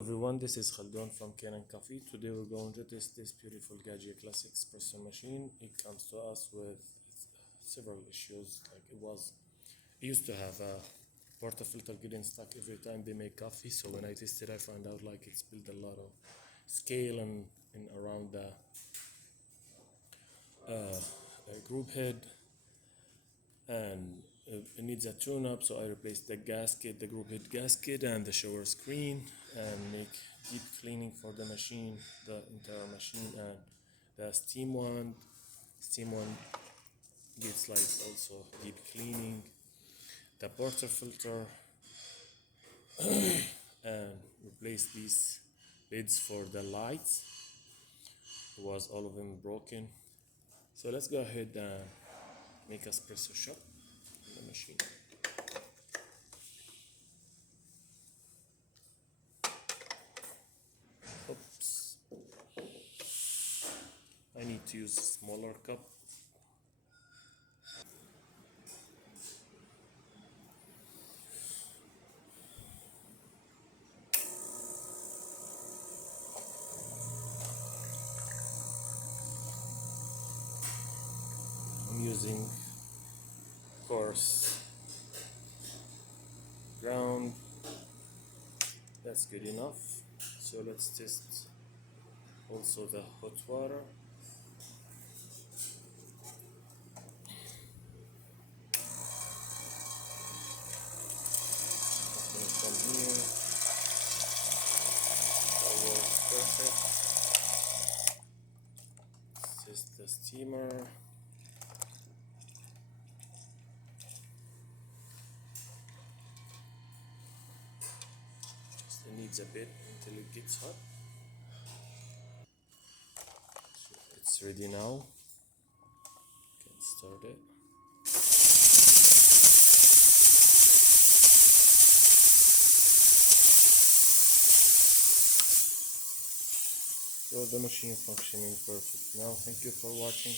Everyone, this is Khaldun from Kanen Coffee. Today we're going to test this beautiful Gaggia Classic espresso machine. It comes to us with several issues. It used to have a portafilter getting stuck every time they make coffee. So when I tested, I found out like it's built a lot of scale and around the group head, and it needs a tune-up, so I replaced the gasket, the group head gasket, and the shower screen, and make deep cleaning for the machine, the entire machine, and the steam one gets like also deep cleaning, the portafilter, and replace these lids for the lights. It was all of them broken. So let's go ahead and make espresso shot in the machine. Oops. I need to use a smaller cup. I'm using coarse ground. That's good enough. So let's test also the hot water. Open from here. That works perfect. Let's test the steamer. It needs a bit until it gets hot. So it's ready now. You can start it. So the machine functioning perfect now. Thank you for watching.